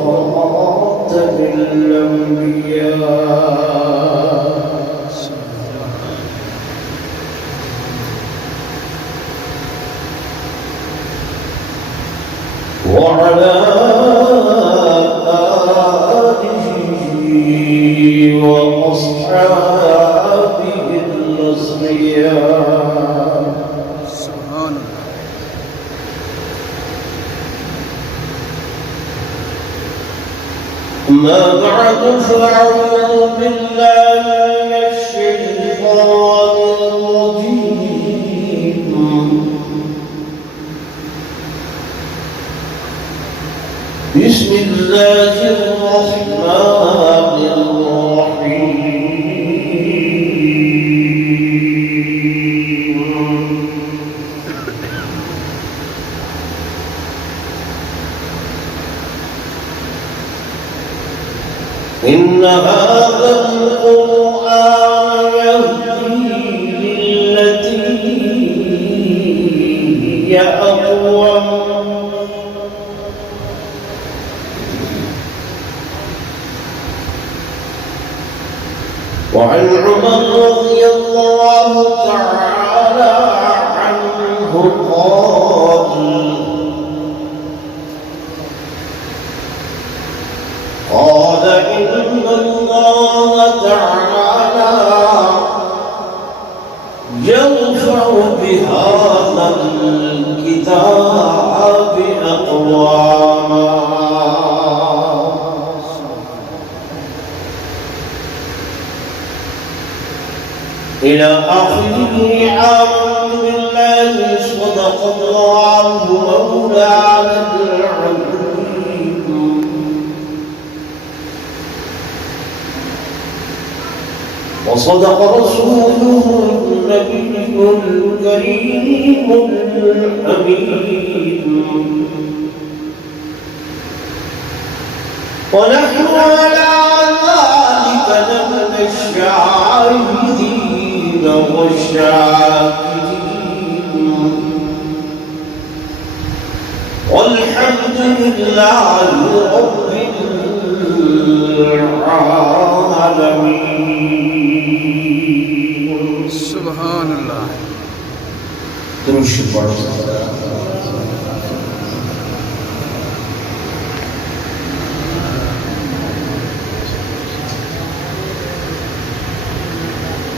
خاتم الأنبياء وعلى آله وأصحابه الأصفياء. سبحان الله. ما بعد فأعوذ بالله من الشيطان الرجيم. بسم الله الرحمن الرحيم. إن هذا القرآن يهدي للتي هي أقوم. وعن عمر رضي الله تعالى عنه قال إن الله تعالى يرفع بهذا الكتاب أقواما إلى آخره. أعوذ بالله. صدق الله مولانا العظيم. وصدق رسوله النبي الكريم الأمين. ونحن على ذلك لمن الشاهدين والشاكرين. والحمد لله رب العالمين. سبحان الله. درود پڑھو.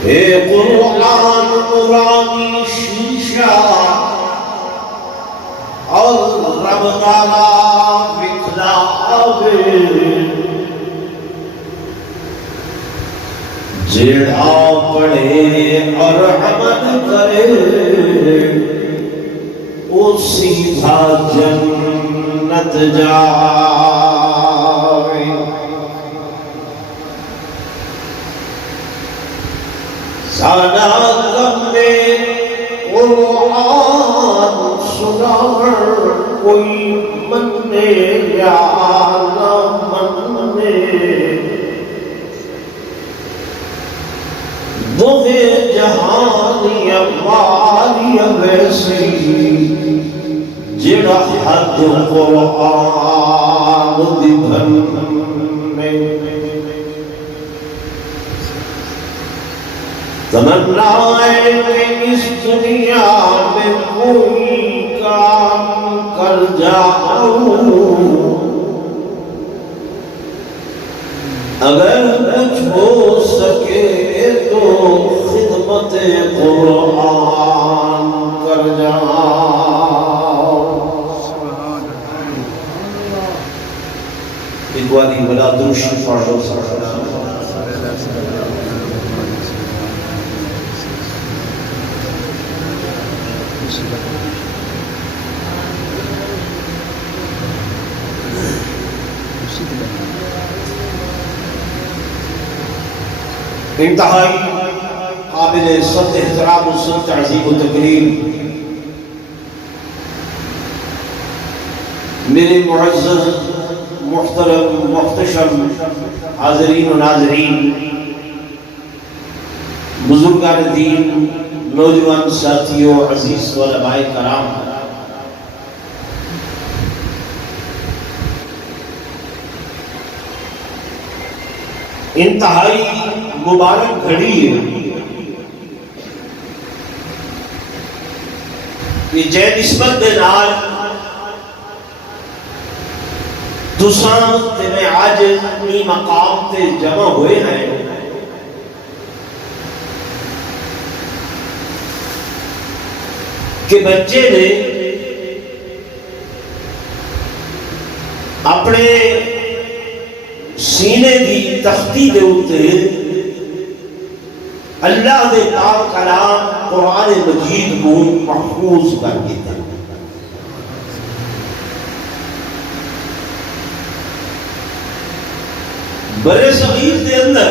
اے قرآن نورانی شیشہ اور رب تعالیٰ بکھلاوے جیڑا پڑھے اور عمل کرے وہ سیدھا جنت جائے. سانا غم میں قرآن سنا کوئی مننے یا نہ مننے. دوہے جہانی مالی ویسی جڑا حد قرآن دی دھن میں. تمنا ہے کہ اس دنیا میں کوئی کام کر جاؤں. اگر کچھ ہو سکے تو خدمت قرآن کر جاؤں. ایک باری بلا درود پڑھو. انتہائی قابل صد احترام و صد تعظیم و تکریم میرے معزز محترم محتشم حاضرین و ناظرین، بزرگان دین، نوجوان ساتھیوں، عزیز علماء کرام، انتہائی مبارک گھڑی ہے کہ جے نسبت دے نال تساں تے میں آج اپنی مقام تے جمع ہوئے ہیں، کہ بچے نے اپنے سینے دی تختی دے اوتے اللہ دے پاک کلام قرآن مجید کو محفوظ کر دیتا۔ برے صغیر دے اندر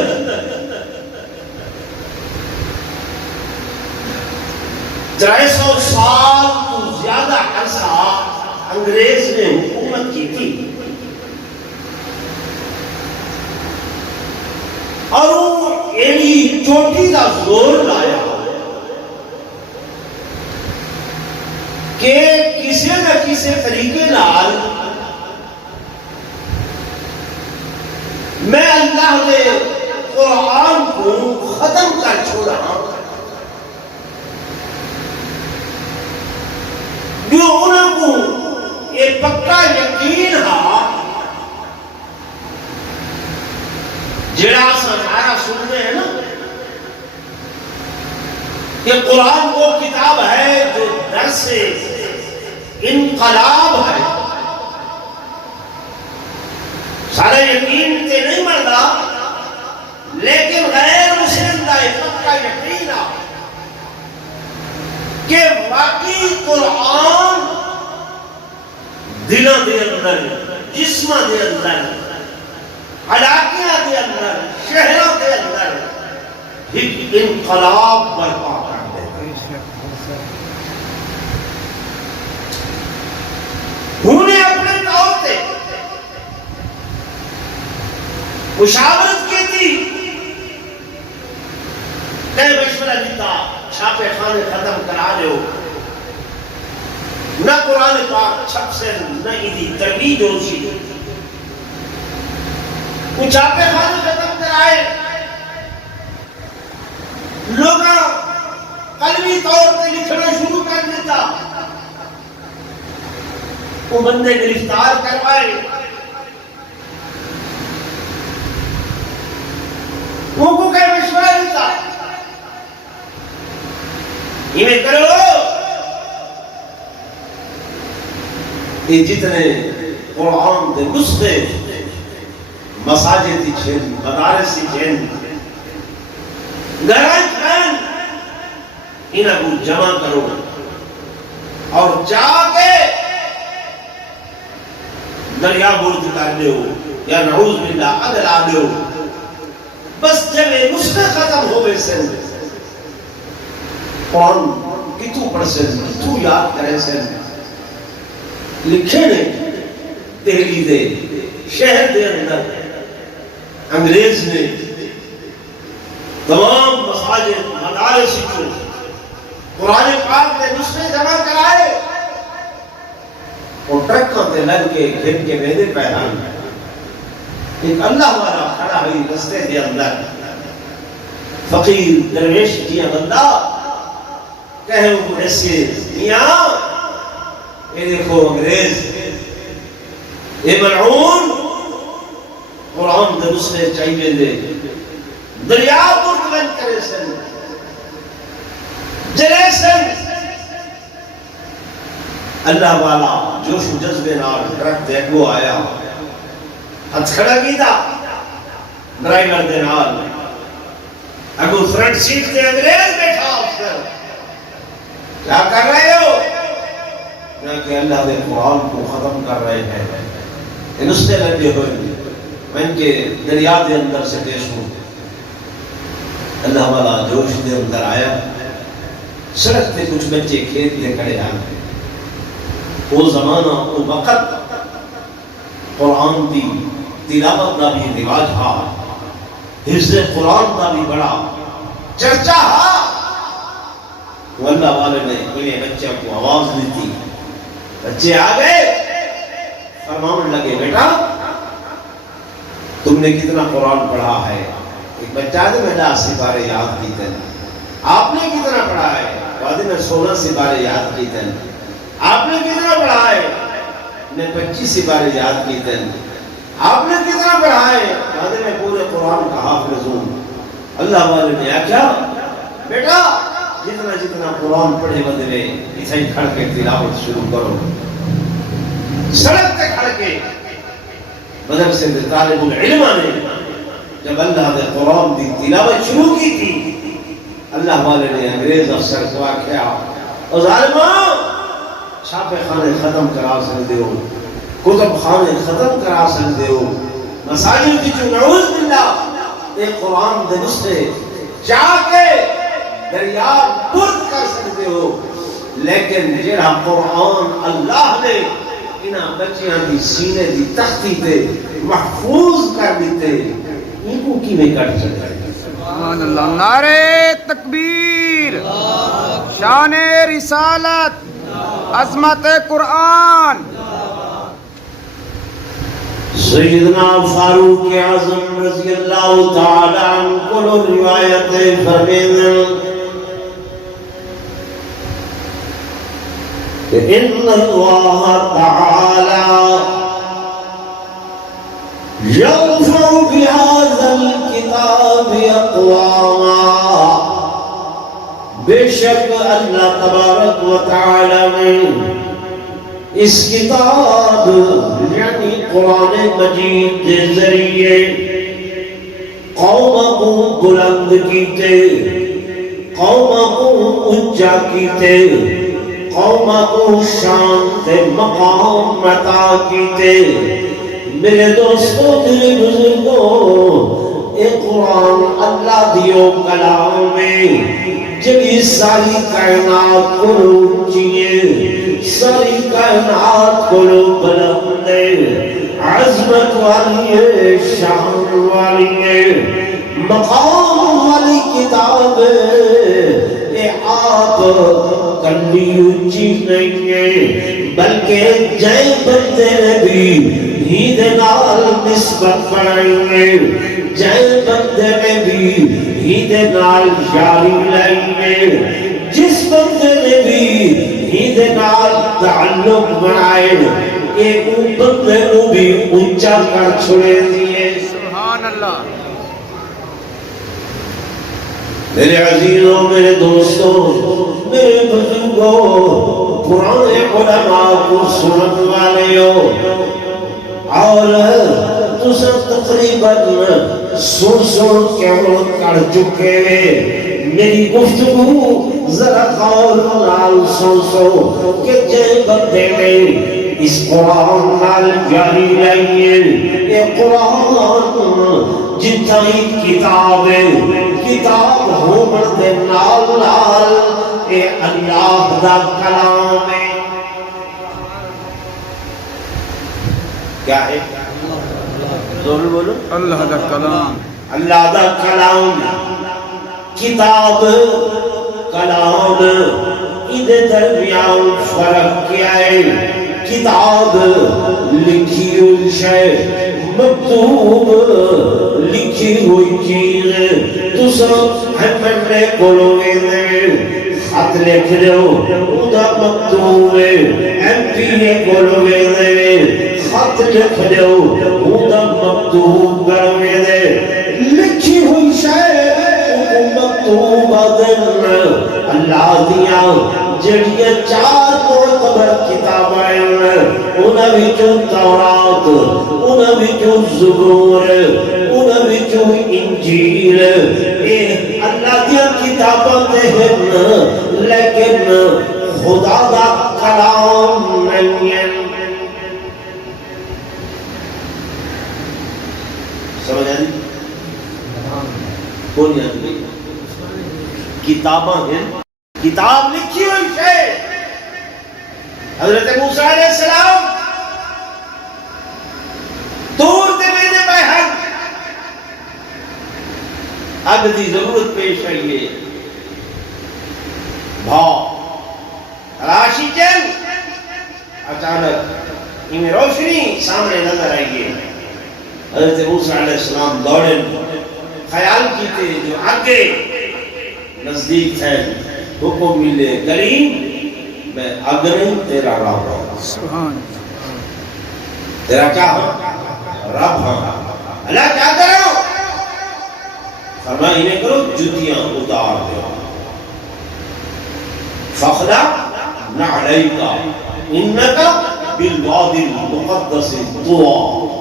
300 سال تو زیادہ عرصہ انگریز نے حکومت کی تھی، اور وہ ایلی چوٹی کا زور لایا کہ کسی نہ کسی طریقے نال میں اللہ نے قرآن کو ختم کر چھوڑا، جو انہوں کو یہ پکا یقین ہا جڑا سنارا سنتے ہیں نا کہ قرآن وہ کتاب ہے جو درس انقلاب ہے، سارا یقین تے نہیں مردا، لیکن غیر مسلم دا ایک پکا یقین ہے کہ واقعی قرآن دلوں دے اندر، جسموں دے اندر، علاقیاں دے اندر، شہروں دے اندر ایک انقلاب برپا کر دے۔ انہوں نے اپنے طور پہ مشاورت کی تھی، کئی مشورہ دیتا، چھاپے خانے ختم کرا دے ہو، نہ قرآن پاک چھپ سے نہ ایدی تردید ہو سی، وہ چھاپے خانے ختم کرائے، لوگاں قلبی طور پر لکھنا شروع کر دیتا، وہ بندے گرفتار کروائے، وہ کو کئی مشورہ دیتا، یہ میں کرو، یہ جتنے قرآن دے نسخے مساجد چھن، مدارس چھن، گھراں چھن، انہاں کو جمع کرو اور جا کے دریا برد کر دے ہو یا نعوذ باللہ عدل آ دے ہو، بس جب یہ نسخے ختم ہوئے سن قرآن کتوں پڑھ سن، کتوں یاد کرے سن، لکھے نے دہلی دے شہر دے اندر انگریز نے تمام مساجد مدارس کو قرآن پاک دے نسخے جمع کرائے اور ٹرکوں تے لگ کے گھن کے میدے پیران ایک اللہ والا کھڑا ہوئی رستے دے اندر، فقیر درویش کیا بندہ کہے وہ ایسے میاں یہ دیکھو انگریز یہ ملعون قرآن دے نسخے چاہیے دے دریا بردمن کرے سن جلے سن، اللہ والا جوش و جذبے نال ٹرک دے کو آیا، ہتھ کھڑا کیتا ڈرائیور دے نال، اگو فرنٹ سیٹ تے انگریز بیٹھا افسر، کیا کر رہے ہو؟ کہ اللہ دے قرآن کو ختم کر رہے ہیں، ان اس سے لگے ہوئے میں ان کے دریا دے اندر سے پیش ہوں۔ اللہ والا جوش دے اندر آیا، سڑک تے کچھ بچے کھیت دے کھڑے آئے، وہ زمانہ وہ وقت قرآن دی تلاوت دا بھی رواج ہا، حفظ قرآن دا بھی بڑا چرچا ہا، وہ اللہ والے نے انہیں بچے کو آواز دی تھی، بچے آ گئے فرمان لگے بیٹا تم نے کتنا قرآن پڑھا ہے؟ ایک بچہ نے میں 10 سپارے یاد کیتے ہیں. آپ نے کتنا پڑھا ہے؟ بعد میں 16 سپارے یاد کیتے ہیں. آپ نے کتنا پڑھا ہے؟ میں 25 سپارے یاد کیتے ہیں. آپ نے کتنا پڑھا ہے؟ بعد میں پورے قرآن کا حافظ ہوں. اللہ والے نے آخیا بیٹا جتنا جتنا قرآن پڑھے بدلے اسے ہی کھڑ کے تلاوت شروع کرو. سڑک پہ کھڑ کے مدرسے سے طالب العلم نے جب اللہ نے قرآن دی تلاوت شروع کی تھی، اللہ والے نے انگریز افسر کو آخیا او ظالماں چھاپے خانے ختم کرا سکتے ہو، کتب خانے ختم کرا سکتے ہو، مساجد کی جو نعوذ باللہ ایک قرآن دے نسخے چاہ کے دریا پرد کر سکتے ہو، لیکن جڑا قرآن اللہ نے انہاں بچیاں دی سینے دی تختی تے محفوظ کر دیتے ان کو کیویں کٹ سکتا ہے؟ سبحان اللہ. نعرہ تکبیر، شان رسالت، عظمت قرآن. سیدنا فاروق اعظم رضی اللہ تعالی عنہ کو روایت فرمائیں ان اللہ تعالی یرفع بهذا الكتاب اقواما، بے شک اللہ تبارک و تعالی نے اس کتاب یعنی قرآن مجید کے ذریعے قوم کو بلند کیتے، قوم کو اونچا کیتے، قوم کو شان تے مقام عطا کیتے. میرے دوستوں میرے بزرگوں، اے قرآن اللہ دیو کلام میں جبھی ساری کائنات کو اونچی، ساری کائنات کو بلند، عظمت والی ہے، شان والی ہے، مقام والی کتاب ہے. آپ کلی اونچی نہیں ہے بلکہ جائے بندے نے بھی ہی دے نال نسبت بنائی ہے، جائے بندے نے بھی ہی دے نال یاری لائی ہے، جس بندے نے بھی ہی دے نال تعلق بنائے ایک بندے کو بھی اونچا کر چھوڑے دیئے. سبحان اللہ. میرے عزیزوں، میرے دوستوں، میرے بزرگوں، پرانے علماء کو سنن والے ہو اور تسا تقریباً سن کے عمر کر چکے ہیں. میری گفتگو ذرا غور نال سو کہ جے بندے نے اس قرآن نال جاری لائیے، یہ قرآن جتھا ہی کتاب ہے، کتاب ہومن دے نال نال اے اللہ دا کلام ہے. کیا ہے؟ ضرور بولو. اللہ دا کلام. اللہ دا کلام. کتاب کلام ادھے درمیان فرق کیا ہے؟ کتاب لکھی ہوئی شے، مکتوب لکھی ہوئی چیز. تسا ہمیں نے کولوگے دے خط لکھ دو ادا مکتوب ہے، ایم پی نے کولوگے دے خط لکھ دو ادا مکتوب کروگے دے. لکھی ہوئی شے مکتوب دن اللہ دیا جڑیاں 4 معتبر کتابیں انہاں وچوں تورات، انہاں وچوں زبور، انہاں وچوں انجیل، اے اللہ دیا کتاباں تے ہیں لیکن خدا دا کلام نہیں ہے. سمجھ آئی؟ کون یاد؟ کتاباں ہیں، کتاب لکھی ہوئی ہے. حضرت موسیٰ علیہ السلام طور تے میدے بہن اگ دی ضرورت پیش آئیے، بھاؤ تلاشی چل، اچانک ان روشنی سامنے نظر آئیے. حضرت موسیٰ علیہ السلام دوڑے خیال کیتے جو آگے نزدیک ہے حکم ملے کریم میں اگریں تیرا رب ہوں سبحان تیرا کیا ہوں رب ہوں اللہ کیا کرو فرمایا انہیں کرو جتیاں اتار دو فخلا نعلیکا انکا بالواد المقدس طوا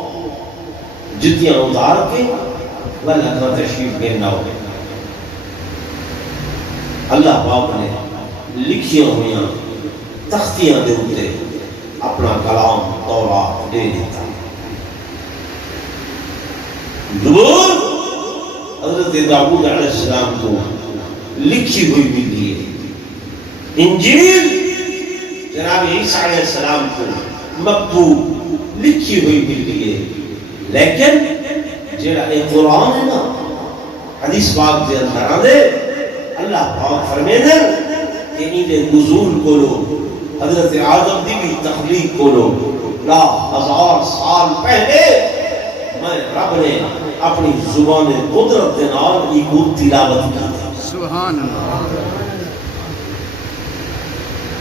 جتیاں اتار کے اللہ کا تشریف گینا ہو گئے اللہ پاک نے لکھیاں ہویاں تختیاں دے اتے اپنا کلام تورات دے دیتا زبور حضرت داؤد علیہ السلام کو لکھی ہوئی ملی ہے انجیل جناب عیسیٰ علیہ السلام کو مکتوب لکھی ہوئی ملی ہے لیکن جڑا اے قرآن ہے نا حدیث پاک دے اندر آدھے اللہ پاک فرمیدے کہ انہیں نزول کو لو حضرت آدم دی بھی تخلیق کو لو لا 1000 سال پہلے میں رب نے اپنی زبان قدرت کے نال ایک تلاوت کی تھی سبحان اللہ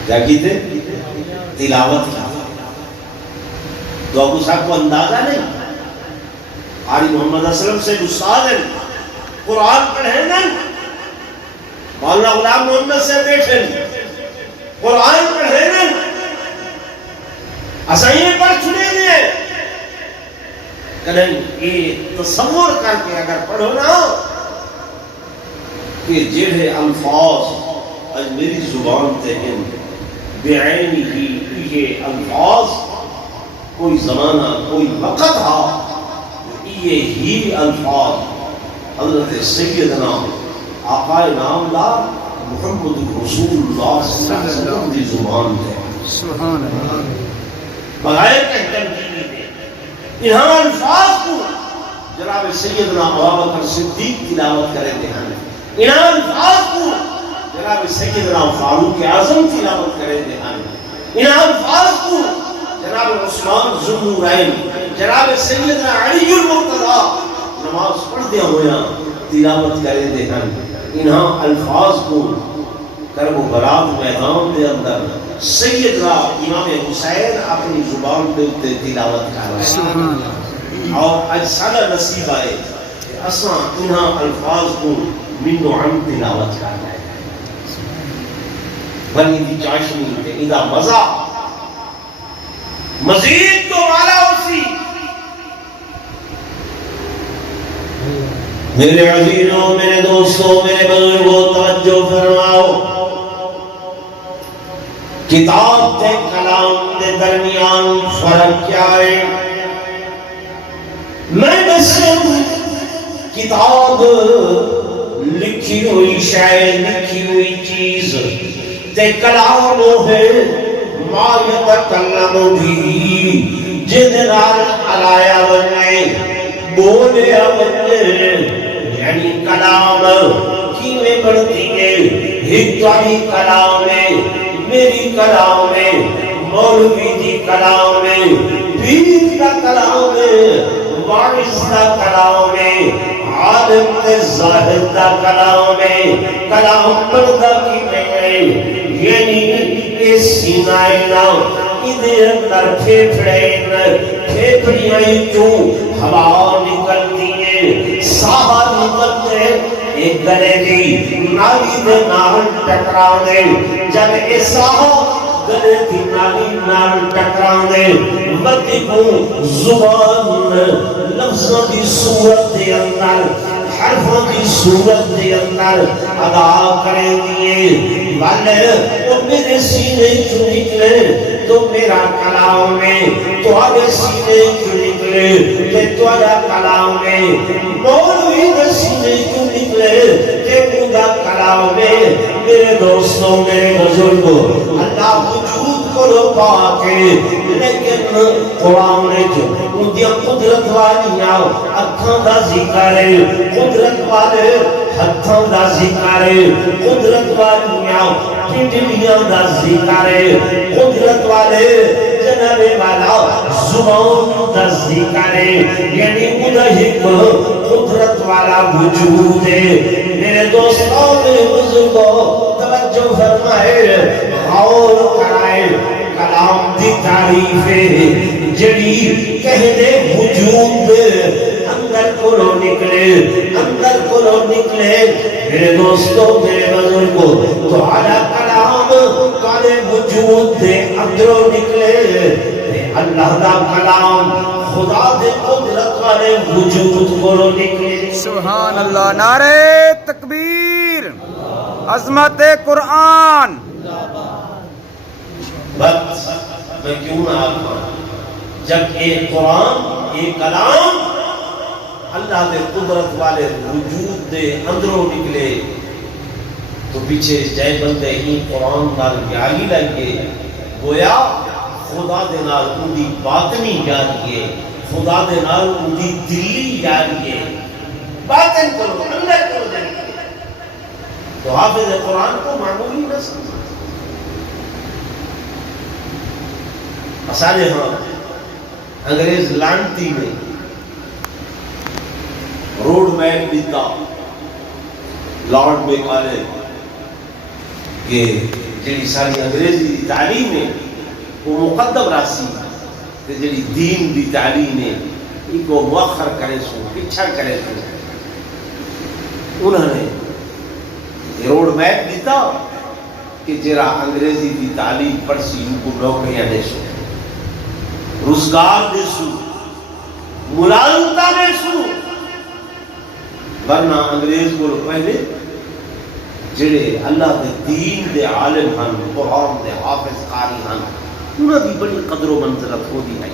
کیا کی تھی تلاوت کی تھی تو ابو صاحب کو اندازہ نہیں قاری محمد اسلم سے استاد ہیں قرآن پڑھیں نہیں مولانا غلام محمد سے بیٹھیں قرآن پڑھیں نہیں اسائیں پر چھنے دیں کریں یہ تصور کر کے اگر پڑھو نا کہ جڑے الفاظ آج میری زبان تے ہیں بعین ہی یہ الفاظ کوئی زمانہ کوئی وقت ہا یہ ہی الفاظ حضرت سیدنا آقا نامدار محمد رسول اللہ صلی اللہ علیہ وسلم کی زبان تے سبحان اللہ بغیر کہتن کی دے انہاں الفاظ کو جناب سیدنا ابوبکر صدیق تلاوت کرے تھے انہاں الفاظ کو جناب سیدنا فاروق اعظم تلاوت کرے تھے انہاں الفاظ کو جناب عثمان ذوالنورین جناب سیدنا علی المرتضی نماز پڑھتے ہویا تلاوت کرے تھے انہاں الفاظ کو کرب و برات میدان دے اندر سیدنا امام حسین اپنی زبان پہ اتے تلاوت کر رہے ہیں اور اج سارا نصیب آئے کہ اساں انہاں الفاظ کو من عن تلاوت کر رہے ہیں بنی دی چاشنی کہ ادا مزہ مزید تو والا اسی میرے عزیزوں میرے دوستوں میرے بزرگوں توجہ فرماؤ کتاب تے کلام دے درمیان فرق کیا ہے میں بس کتاب لکھی ہوئی شاعر لکھی ہوئی چیز تے کلام ہے ما یتکلم بھی جن نال علایا بنے بولے بنے یعنی کلام کیویں بڑھتی ہے ہی کلام ہے میری کلام ہے مولوی دی کلام ہے پیر کا کلام ہے وارث کا کلام ہے عالم تے زاہد کا کلام ہے کلام پڑھتا کی میں یعنی اس سینائے نا ادھے اندر پھیپڑیاں کیوں ہوا نکلتی ہے ساہا نکلتے ایک گلے دی نالی دے نال ٹکرانے جب ایسا گلے دی نالی نال ٹکرانے مدی کو زبان لفظوں دی صورت دے اندر حرفوں دی صورت دے اندر ادا کریں دیئے والے وہ میرے سینے کیوں نکلے تو میرا کلام میں تو آگے سینے کیوں نکلے کہ تو آگا کلام میں مولوی دے سینے کیوں نکلے کہ مدہ کلام میں میرے دوستوں میرے بزرگوں اللہ وجود کو رو پاکے لیکن قرآن نے جو مدیہ قدرت والیاں اکھاں دا ذکر ہے قدرت والے ہتھاں دا ذکر ہے قدرت والیاں پنڈلیاں دا ذکر ہے قدرت والے جناب والا زبان دا ذکر یعنی مدہک قدرت والا وجود ہے میرے دوستوں میرے بزرگوں توجہ فرمائے غور کرائے کلام دی تعریف ہے جڑی کہنے وجود اندر کو نکلے میرے دوستوں میرے بزرگوں تو اعلی کلام تارے وجود دے اندروں نکلے اللہ دا کلام خدا دے قدرت والے وجود کو نکلے سبحان اللہ نعرہ تکبیر عظمت قرآن بس میں کیوں نہ آتا جب ایک قرآن ایک کلام اللہ دے قدرت والے وجود دے اندروں نکلے تو پیچھے جائے بندے ہی قرآن نال پیاری لگے گویا خدا دے نال ان دی باطنی جاریے خدا دے نال ان دی دلی جاریے باطن کرو اندر کرو جاریے تو حافظ قرآن کو معمولی نہ سمجھا اسالے ہاں انگریز لانتی میں روڈ میپ دیتا لارڈ بیکالے کہ جڑی ساری انگریزی دی تعلیم ہے وہ مقدم راسی تے جڑی دین دی تعلیم ہے ان کو مؤخر کرے سو پیچھا کرے سو انہوں نے روڈ میپ دیتا کہ جرا انگریزی دی تعلیم پڑھ سی ان کو نوکریاں دے سو روزگار دے سو ملازمتا دے سو ورنہ انگریز کو پہلے جڑے اللہ دے دین دے عالم ہن قرآن دے حافظ قاری ہن انہاں دی بڑی قدر و منزلت ہو دی ہے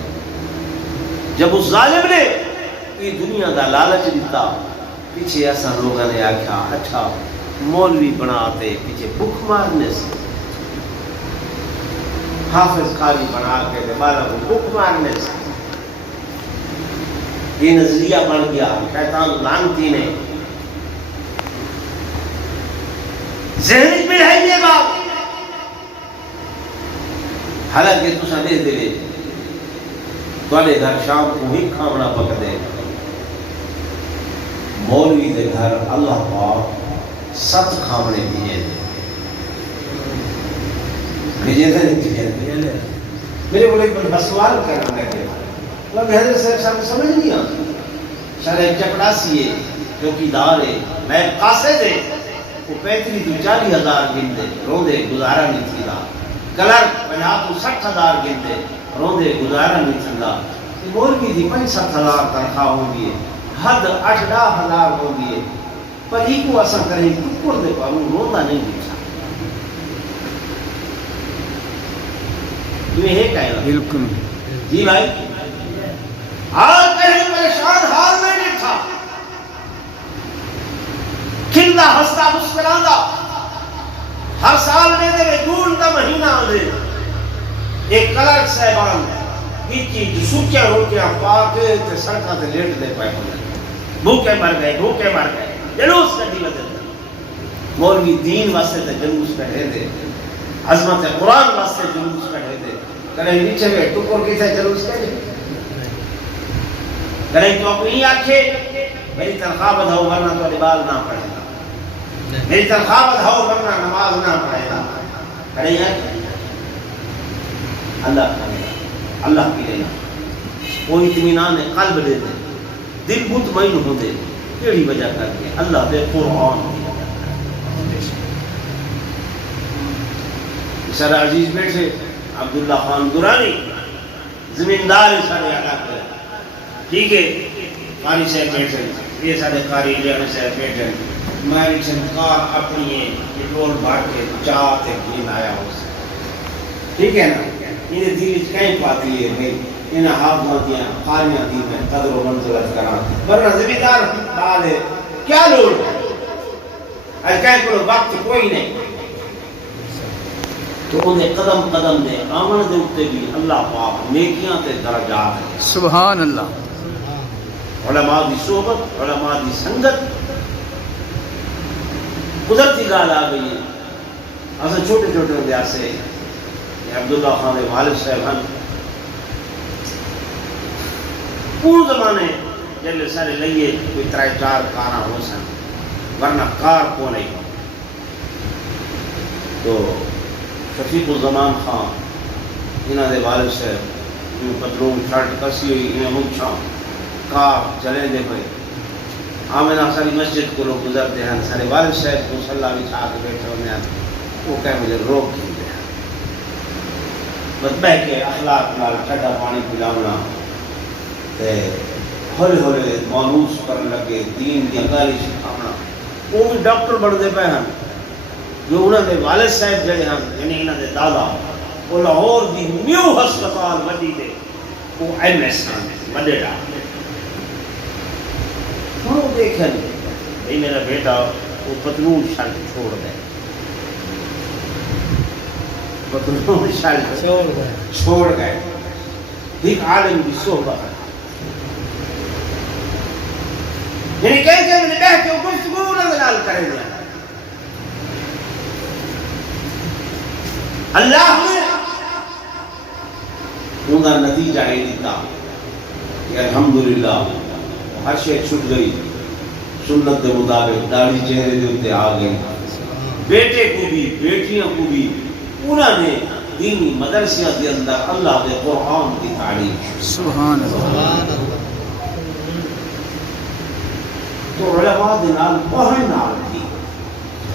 جب اس ظالم نے یہ دنیا دا لالچ دیتا پیچھے ایسا لوگوں نے آکھا اچھا مولوی بناتے پیچھے بھوک مارنے سے حافظ قاری بنا کے بالا کو بھوک مارنے سے یہ نظریہ بن گیا شیطان لعنتی نے ذہن میں ہے یہ بات حالانکہ تو سدے دے تھوڑے گھر شام کو ہی کھانا پک دے مولوی دے گھر اللہ پاک 7 کھانے دیے میرے بولے سوال کرنا لگے حضرت صاحب سمجھ نہیں آتی شاید ایک چپڑاسی ہے چوکیدار ہے میں قاصد ہے وہ 35 تو 40,000 گن دے رو دے گزارا نہیں تھی دا کلرک 50 تو 60,000 گن دے رو دے گزارا نہیں تھی دا مولوی دی 5-7,000 تنخواہ ہوگی ہے حد 8-10,000 ہوگی ہے پر ہی کو اثر کریں ٹکر دے پا وہ روتا نہیں دیکھا تمہیں ہے کہنا بالکل جی بھائی آج کہیں پریشان حال میں نہیں تھا کھلدا ہستا مسکراندہ ہر سال میں دے جون دا مہینہ دے ایک کلرک صاحبان بیچی سوکیاں روٹیاں پا کے تے سڑکاں تے لیٹ دے پائے بھوکے مر گئے جلوس کر دی بدل مولوی دین واسطے تے جلوس کر دے عظمت قرآن واسطے جلوس کر دے کرے نیچے میں ٹکر کی تھے جلوس کر دے کرے تو اپنی آنکھیں میری تنخواہ بدھاؤ ورنہ تو نماز نہ پڑھے گا میری تنخواہ بدھاؤ ورنہ نماز نہ پڑھے گا کرے اللہ کرے گا اللہ کی لینا کوئی اطمینان قلب دے دے دل مطمئن ہو دے کیڑی وجہ کر کے اللہ دے قرآن کی وجہ کر سر عزیز بیٹھے عبداللہ خان درانی زمیندار سارے علاقے ٹھیک ہے قاری صاحب بیٹھے یہ سارے قاری لیانے صاحب بیٹھے میں چنکار اپنی پٹرول بھاڑ کے چاہ تے گین آیا ہو سے ٹھیک ہے نا انہیں دل کہیں پاتی ہے میں انہیں حافظہ دیا قاریاں دی میں قدر و منزلت کرا ورنہ زمیندار ڈال ہے کیا لوڑ ہے آج کہیں کوئی وقت کوئی نہیں تو انہیں قدم قدم دے آمن دے اٹھتے بھی اللہ پاک نیکیاں تے درجات ہیں سبحان اللہ علماء دی صحبت علماء دی سنگت قدرتی گال آ گئی ہے اصلا چھوٹے چھوٹے ہوتے آسے عبداللہ خان والد صاحب ہن وہ زمانے جلے سارے لئیے کوئی 3-4 کاراں ہو سن ورنہ کار کو نہیں. تو شفیق الزمان خان انہوں نے والد صاحب پتلون شرٹ کسی ہوئی انہیں مچھاں کار چلے دے ہوئے آمینہ ساری مسجد کو لوگ گزرتے ہیں سارے والد صاحب کو صلی اللہ علیہ چھا کے بیٹھے ہونے ہیں وہ کہے مجھے روک کھیں دے ہیں بس بہ کے اخلاق نال ٹھڈا پانی پلاونا ہولے ہولے مانوس کرنے لگے دین دی گالی سکھاونا وہ بھی ڈاکٹر بڑھ دے پہ ہیں جو انہوں نے والد صاحب جڑے ہیں یعنی انہوں نے دادا وہ لاہور دی نیو ہسپتال وڈی دے وہ ایم ایس ہیں وڈے ڈاکٹر وہ دیکھیں بھئی میرا بیٹا وہ پتلون شرٹ چھوڑ گئے پتلون شرٹ چھوڑ گئے ایک عالم کی صحبت ہے یعنی کہتے ہیں میں نے بیٹھ کے وہ گفتگو نظرال کریں گے اللہ نے انہا نتیجہ ہے دیتا کہ الحمدللہ ہر شے چھٹ گئی سنت دے مطابق داڑھی چہرے دے ہوتے آ گئی بیٹے کو بھی بیٹیاں کو بھی انہوں نے دینی مدرسیاں دے اندر اللہ دے قرآن کی تعلیم سبحان اللہ تو علماء دے نال پڑھن نال بھی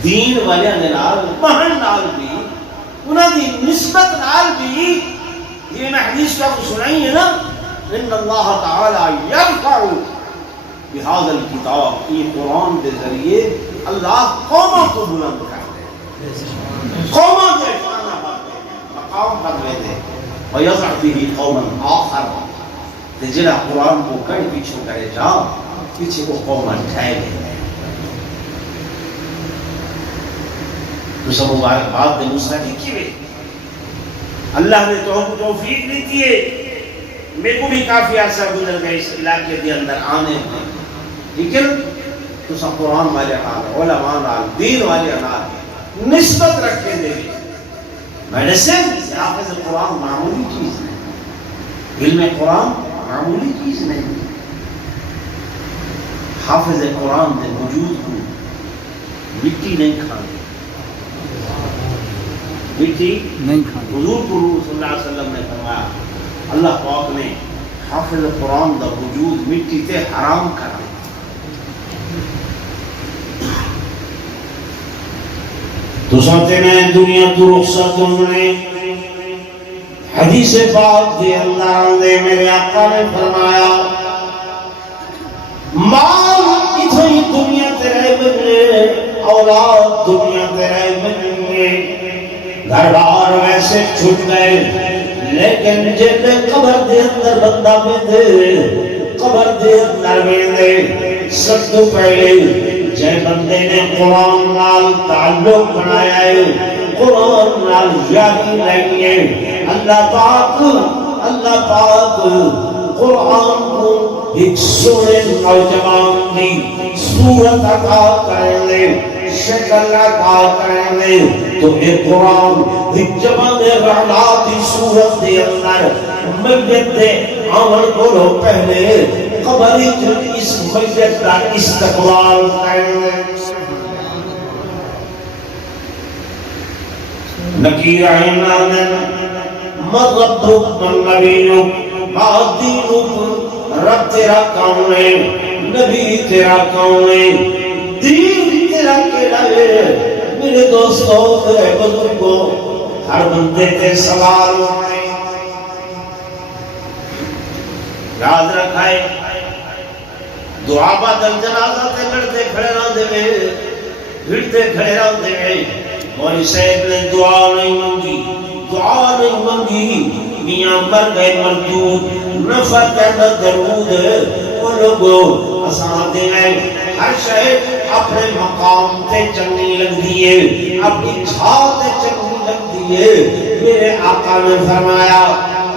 دین والے دے نال پڑھن نال بھی انہاں دی نسبت نال بھی یہ میں حدیث کو سنائی ہے نا ان اللہ تعالی یرفع بهذا الکتاب یہ قرآن کے ذریعے اللہ قوموں کو بلند کرتے ہیں قوموں کے شانہ بڑھتے ہیں مقام بدلے دے وَيَضْعَ بِهِ قَوْمًا آخر جنہ قرآن کو کئی پیچھے کرے جا پیچھے کو قوم اٹھائے گئے تو سب مبارک بات دے مصرحی کی ہوئے اللہ نے توفیق دیتی ہے میرے کو بھی کافی عرصہ گزر گئے اس علاقے کے اندر آنے میں لیکن تو سب قرآن والے حال علماء نال دین والے نال نسبت رکھے دے میڈیسن حافظ قرآن معمولی چیز نہیں علم قرآن معمولی چیز نہیں حافظ قرآن دے وجود کو مٹی نہیں کھانے مٹی نہیں کھانے حضور صلی اللہ علیہ وسلم نے فرمایا اللہ پاک نے حافظ قرآن دا وجود مٹی تے حرام کرا تو ساتھے میں دنیا تو رخصت کرنے حدیث پاک دے اللہ نے میرے آقا نے فرمایا مال اتنی دنیا تیرے بننے اولاد دنیا تیرے بننے گھر بار ویسے چھٹ گئے لیکن جب قبر دے اندر بندہ بندے قبر دے اندر بندے سب تو پہلے جے بندے نے قرآن نال تعلق بنایا ہے قرآن نال یاری نہیں ہے اللہ پاک قرآن کو ایک سورے نوجوان دی صورت عطا کرنے شکل عطا کرنے تو ایک قرآن ایک جوان رعلاتی صورت دے اندر میت دے عمل کو لو پہلے قبری اس میت کا استقبال کرنے نکیر عینان من ربک من نبیک ما دینک رب تیرا کون ہے نبی تیرا کون ہے دین تیرا کیڑا ہے میرے دوستوں میرے بزرگوں ہر بندے تے سوال ہوئے یاد رکھائے دعا بدل جنازہ تے لڑتے کھڑے رہن دے بھڑتے کھڑے رہن دے مولی صاحب نے دعا نہیں منگی میاں مر گئے مردود نفر کرنا درود وہ لوگوں آسان دے گئے ہر شہر اپنے مقام تے چنگی لگ دیئے اپنی چھاتے چنگی لگ دیئے میرے آقا نے فرمایا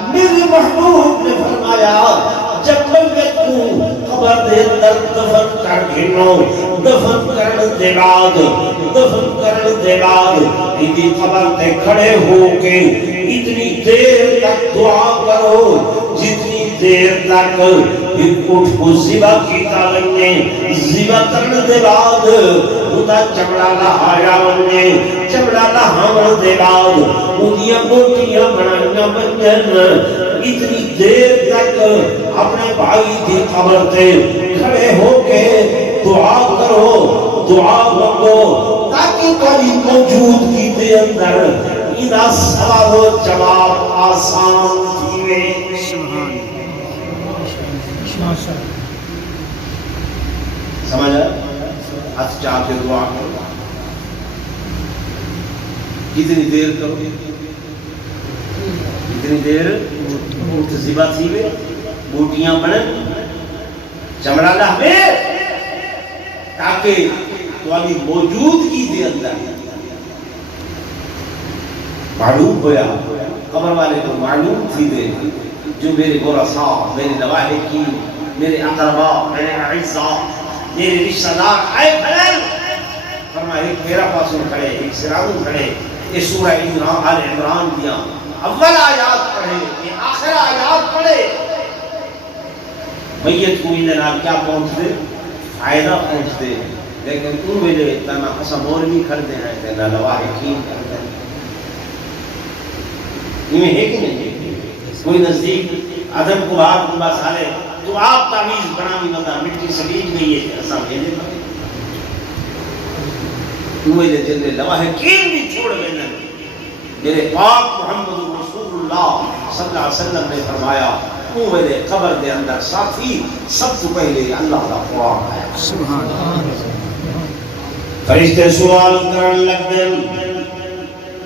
میرے محبوب نے فرمایا جب میں کو قبر دے اندر دفن کر گھنو دفن کرنے دے بعد ایدی قبر تے کھڑے ہو کے اتنی دیر تک دعا کرو جتنی دیر تک ایک اٹھ کو زبا کیتا لگنے زبا کرنے دے بعد اُدا چمڑا لہایا وننے چمڑا لہاون دے بعد اُدیاں بوٹیاں بنائیاں بنجن اتنی دیر تک اپنے بھائی دی قبر تے کھڑے ہو کے دعا کرو دعا مانگو تاکہ کوئی موجود کی دے اندر اِدا سوال و جواب آسان تھیوے سمجھا ہاتھ چاہ کے دعا کرو کتنی دیر کرو کتنی دیر اٹھ زبا تھیوے بوٹیاں بنن چمڑا لہوے تاکہ تمہاری موجودگی دے اندر معلوم ہویا قبر والے کو معلوم تھی دے جو میرے ورثاء میرے لواحقین میرے اقرباء میرے اعزاء میرے رشتہ دار آئے کھڑے فرمایا ایک میرا پاسوں کھڑے ایک سراغوں کھڑے یہ سورہ آل عمران دیا اول آیات پڑھے یہ آخر آیات پڑھے میت کو انہیں نام کیا پہنچ دے فائدہ پہنچ دے لیکن ان ویلے تنا حسن مولوی کھڑ دے ہیں تنا لواحقین کھڑ دے انہیں ہے کہ نہیں کوئی نزدیک عدم کو بات کو بات سالے تو آپ تعویز بنا بھی بتا مٹی سلیج گئی ہے ایسا بھیجے بتا ان ویلے جلے لواحقین بھی چھوڑ گئے نا میرے پاک محمد رسول اللہ صلی اللہ علیہ وسلم نے فرمایا ان ویلے قبر دے اندر ساتھی سب سے پہلے اللہ کا قرآن ہے سبحان اللہ فرشتے سوال کرن لگ دیں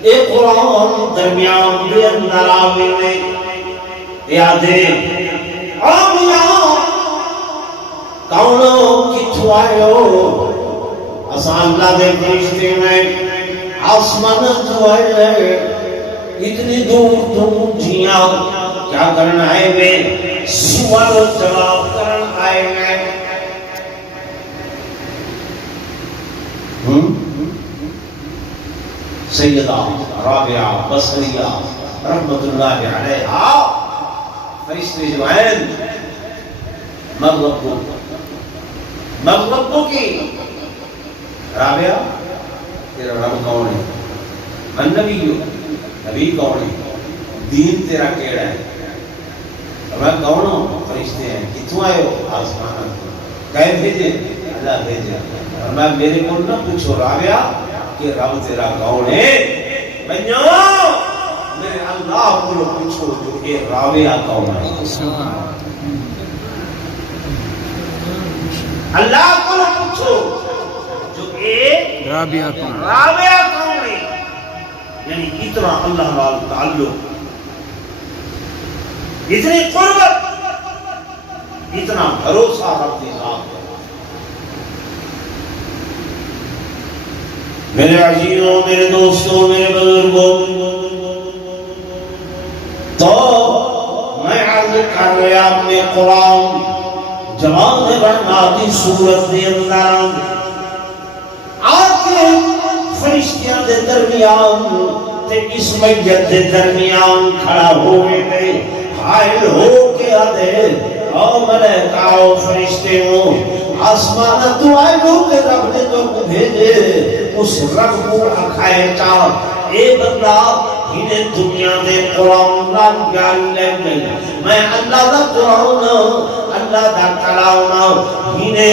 اے قرآن درمیان دے اندر آوے یادے آمیا کونو کتھو آئیو اسان اللہ دے فرشتے میں آسمان تو آئے اتنی دور تم جیاں کیا کرنا آئے میں سوال و جواب کرن آئے میں سیدہ رابعہ بصریہ رحمت اللہ علیہا فرشتے جو ہیں مغربوں کی رابعہ تیرا رب کون ہے من نبی کون ہے دین تیرا کیڑا ہے میں کون ہوں فرشتے ہیں کتوں آئے ہو آسمان کہے بھیجے اللہ بھیجے اور میں میرے کو نہ پوچھو رابعہ کہ رب تیرا کون ہے بنیو میرے اللہ کو پوچھو جو کہ رابعہ کون ہے اللہ کو پوچھو جو کہ رابعہ کون ہے یعنی اتنا اللہ وال تعلق اتنی قربت اتنا بھروسہ رب کے ساتھ میرے عزیزوں میرے دوستوں میرے بزرگوں تو میں عرض کر رہا اپنے قرآن جوان برناتی صورت دے اندر آکے فرشتیاں دے درمیان تے اس میت دے درمیان کھڑا ہوئے میں حائل ہو کے آدھے او ملائکہ فرشتے ہوں آسمان تو آئے لو کہ رب نے تو بھیجے اس رب کو اکھائے چاہ اے بندہ ہنے دنیا دے قرآن نام جان لے گئی میں اللہ دا قرآن اللہ دا کلام ہنے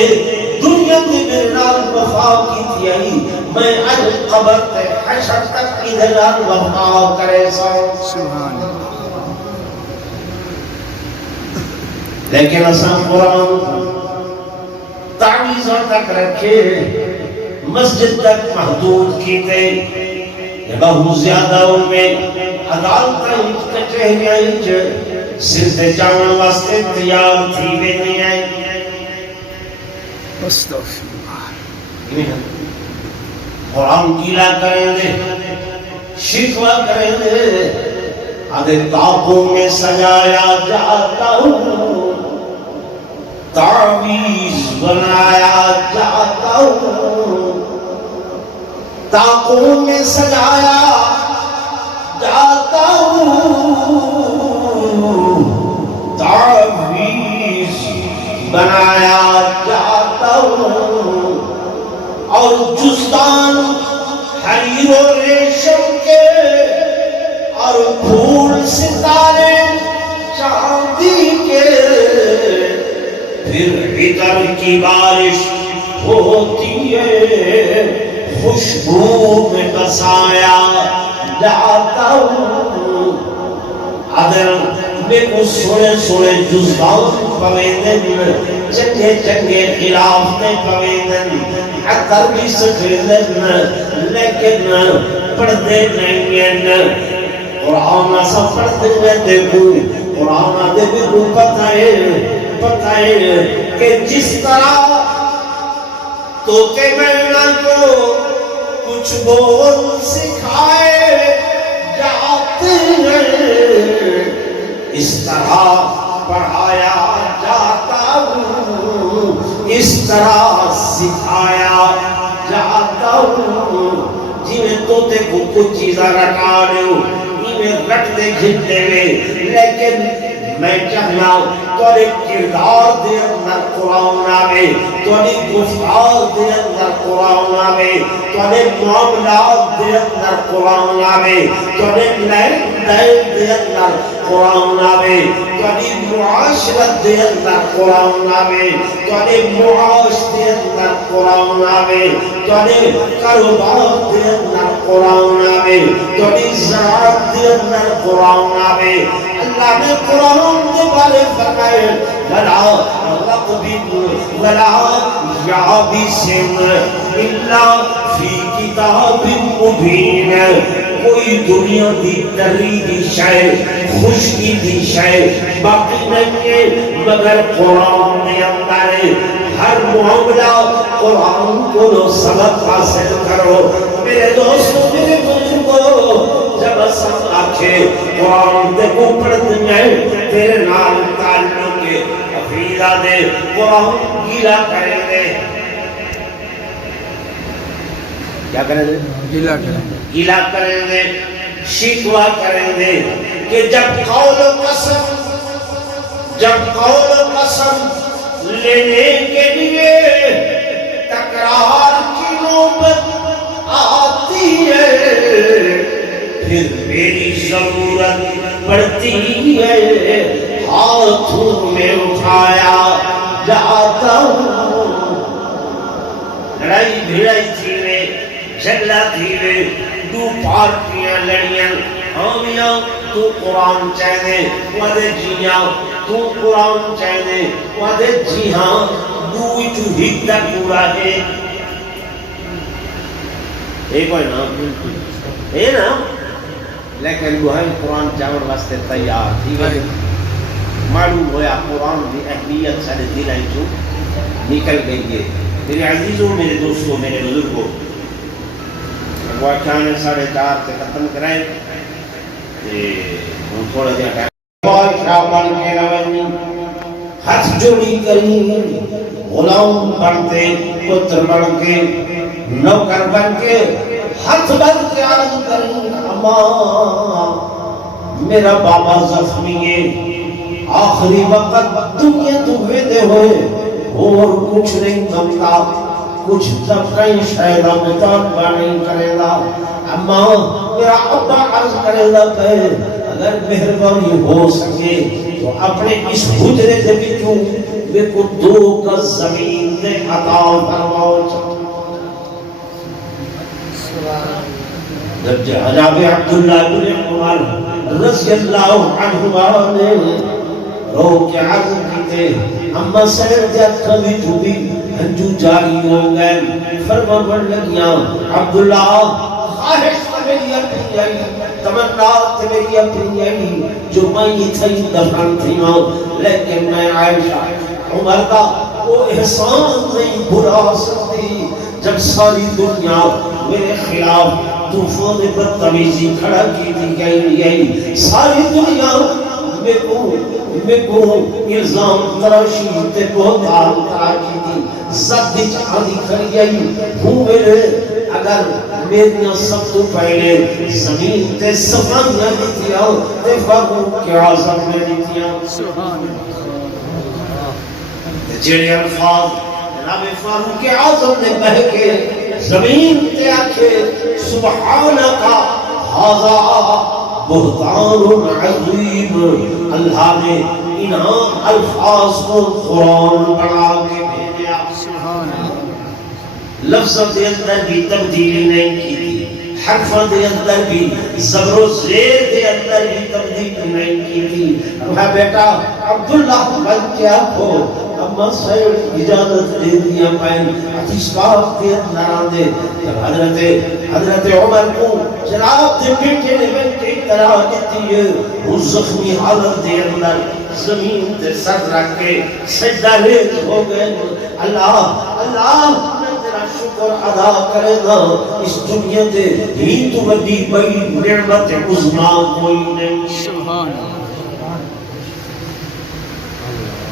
دنیا دے میرے نال وفا کی تھی آئی میں اج قبر تے حشر تک ادھر وفا کرے سبحان لیکن اساں قرآن تعویذوں تک رکھے مسجد تک محدود کیتے بہت زیادہ ان میں عدالتیں کچہریاں سر جان واسطے تیار تھی نہیں آئی قرآن کیلا کریں دے شکوہ کریں دے آدھے تاپوں میں سجایا جاتا ہوں تعویذ بنایا جاتا ہوں تاقوں میں سجایا جاتا ہوں بنایا جاتا ہوں اور جزدان حریر و ریشم کے اور پھول ستارے چاندی کے پھر عطر کی بارش ہوتی ہے خوشبو میں بسایا جاتا ہوں اگر میں کو سونے سونے جزبان پویدن چنگے چنگے خلافتے پویدن عطر بھی سکھلن لیکن پڑھتے نہیں ہیں قرآن ایسا پڑھتے ہیں دیکھو قرآن دے بھی کو پتہ ہے کہ جس طرح توتے مینا کو کچھ بول سکھائے جاتے ہیں اس طرح پڑھایا جاتا ہوں اس طرح سکھایا جاتا ہوں جی میں توتے کو کچھ چیزاں رٹا رہے ہو میں رٹتے گھنٹے میں لیکن میں چاہنا توڑے کردار دے اندر قرآن آوے توڑے گفتار دے اندر قرآن آوے توڑے معاملات دے اندر قرآن آوے توڑے لین دین دے اندر قرآن آوے توڑے معاشرت دے اندر قرآن آوے توڑے معاش دے اندر قرآن آوے توڑے کاروبار دے اندر قرآن آوے توڑے زراعت دے اندر قرآن آوے اللہ نے قرآن کے بارے فرمائے ولا رقب ولا یابس الا فی کتاب مبین کوئی دنیا دی تری دی شے خوشی دی شے باقی نہیں ہے مگر قرآن میں اندر ہر معاملہ قرآن کو لو سبق حاصل کرو میرے دوستوں میرے بزرگوں جب سب آکھے قرآن دے کو پڑھتے ہیں تیرے نام تعلق کے حفیظہ دے قرآن گیلا کریں دے کیا کریں دے؟ گیلا کریں دے شکوہ کریں دے کہ جب قول و قسم لینے کے لیے تکرار کی نوبت آتی ہے پھر میری ضرورت پڑتی ہے ہاتھوں میں اٹھایا جاتا ہوں لڑائی بھیڑائی تھی میں جھگڑا تھی میں دو پارٹیاں لڑیاں آمیاں تو قرآن چاہنے وادے جیاں تو قرآن چاہنے وادے جی ہاں دوئی جو ہدہ پورا ہے ایک ہوئی نا ہے نا لیکن وہ ہے قرآن چاہور واسطے تیار تھی معلوم ہویا قرآن دی اہمیت سارے دل آئی جو نکل گئی ہے میرے عزیزوں میرے دوستوں میرے بزرگوں وہ اچھانے 4:30 سے ختم کرائیں ہم تھوڑا دیا ٹائم بادشاہ بن کے روانی ہاتھ جوڑی کری غلام بنتے پتر بن کے نوکر بن کے ہاتھ بن کے عرض کری اماں میرا بابا زخمی ہے آخری وقت دنیا تمہیں دے ہوئے اور کچھ نہیں کمتا کچھ جب کہیں شاید مطالبہ نہیں کرے گا اما میرا ابا عرض کرے گا کہ اگر مہربانی ہو سکے تو اپنے اس حجرے سے بھی کیوں میں کو 2 گز زمین دے عطا فرماؤ جب جناب عبداللہ بن عمر رضی اللہ عنہ نے رو کے عرض کیتے اما سیر جات کبھی جھوبی ہنجو جاری ہو گئے فرما بڑھ لگیاں عبداللہ خواہش میری اپنی آئی تمنات میری اپنی آئی جو میں یہ تھی دفن تھی ماں لیکن میں عائشہ عمر کا وہ احسان نہیں بھلا سکتی جب ساری دنیا میرے خلاف طوفان بدتمیزی کھڑا کی تھی گئی ساری دنیا میں کو الزام تراشی تے بہتان تراشی تھی زد چاہدی کھڑی گئی ہوں میرے اگر میرے سب تو پہلے زمین تے سمانیاں دیتیاں تے فاروق کے عظم میں دیتیاں جڑے الفاظ جناب فاروق اعظم نے کہہ کے زمین تے آکھے سبحانک ھذا بہتان عظیم، اللہ نے ان الفاظ کو قرآن بنا کے بھیجا، لفظ دے اندر بھی تبدیلی نہیں کی تھی، حرف دے اندر بھی زبر و زیر دے اندر بھی تبدیلی نہیں کی تھی۔ کہا بیٹا عبداللہ بن کیا ہو، اما سید اجازت دے دیا پائیں حدیث پاک دے اندر آدھے حضرت عمر کو جناب دے بیٹے نے بیٹے طرح دیتی ہے، اس زخمی حالت دے اندر زمین تے سر رکھ کے سجدہ ریز ہو گئے، اللہ تیرا شکر ادا کرے گا، اس دنیا دے ہی تو بڑی بڑی نعمت عظما کوئی نہیں۔ سبحان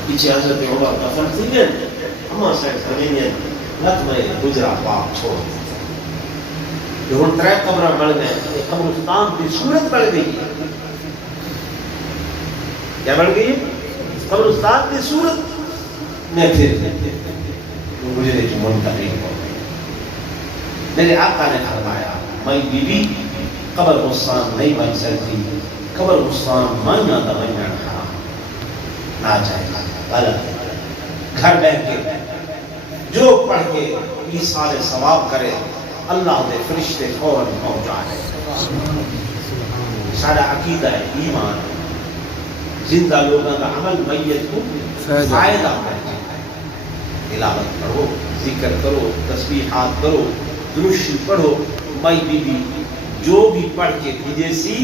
پیچھے حضرت عمر کا فرق تھی ہے، اما صاحب زمینیں لت میں گجرا پاک چھوڑ جو ہن ترے قبرہ بڑھ گئے، قبرستان کی صورت بڑھ گئی، کیا بڑھ گئی؟ قبرستان کی صورت میں پھر گجرے کی منتقل ہو گئی۔ میرے آقا نے فرمایا میں بی بی قبرستان نہیں بن سکتی، قبرستان ماننا تو بننا حرام ناجائز غلط، گھر بیٹھ کے جو پڑھ کے ایصال ثواب کرے اللہ دے فرشتے فوراً پہنچائے۔ سارا عقیدہ ہے، ایمان ہے، زندہ لوگوں کا عمل میت کو فائدہ پہنچے۔ تلاوت پڑھو، ذکر کرو، تسبیحات کرو، درود پڑھو، مائی بی بی جو بھی پڑھ کے بھیجے سی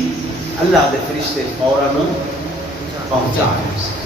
اللہ دے فرشتے فوراً پہنچائے۔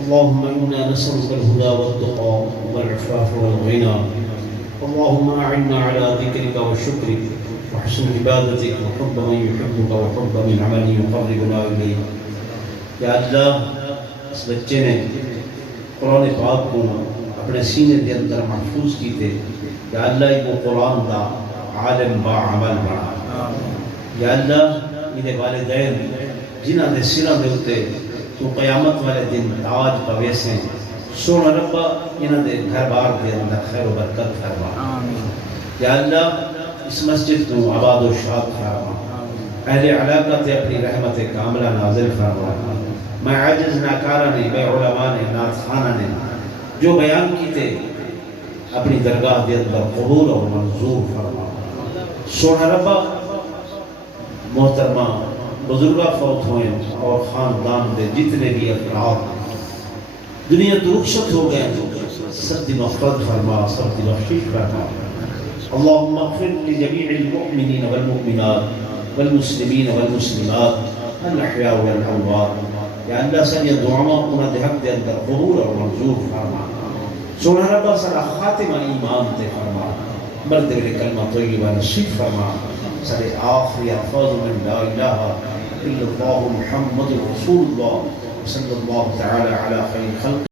اللهم إنا نسألك الهدى والتقى والعفاف والغنى، اللهم أعنا على ذكرك وشكرك وحسن عبادتك وحب من يحبك وحب من عمل يقربنا إليك۔ یا اللہ اس بچے نے قرآن پاک کو اپنے سینے دے اندر محفوظ کی تھے، یا اللہ وہ قرآن دا عالم با عمل بنا، یا اللہ میرے والدین جنہ دے سرہ دے ہوتے تو قیامت والے دن تاج پویسیں، سونا ربا انہاں دے گھر بار دے اندر خیر و برکت فرما، یا اللہ اس مسجد کو آباد و شاد فرما، اہل علاقہ تے اپنی رحمت کاملہ نازل فرما۔ میں عاجز ناکارہ نے، بے علماء نے، نات خانہ نے جو بیان کیتے اپنی درگاہ دے اندر قبول اور منظور فرما۔ سونا ربا محترمہ بزرگاں فوت ہوئے اور خاندان دے جتنے بھی افراد دنیا تو رخصت ہو گئے سب دی مغفرت فرما، سب دی بخشش فرما۔ اللهم اغفر لجميع المؤمنين والمؤمنات والمسلمين والمسلمات الاحياء والاموات، یا اللہ ساری دعاؤں انہاں دے حق دے اندر قبول اور منظور فرما۔ سونا ربا سارا خاتمہ ایمان تے فرما، مرد بلے کلمہ طیبہ نصیب فرما، سارے آخری الفاظ من لا الہ الا اللہ محمد رسول اللہ صلی اللہ تعالی علی خیر خلق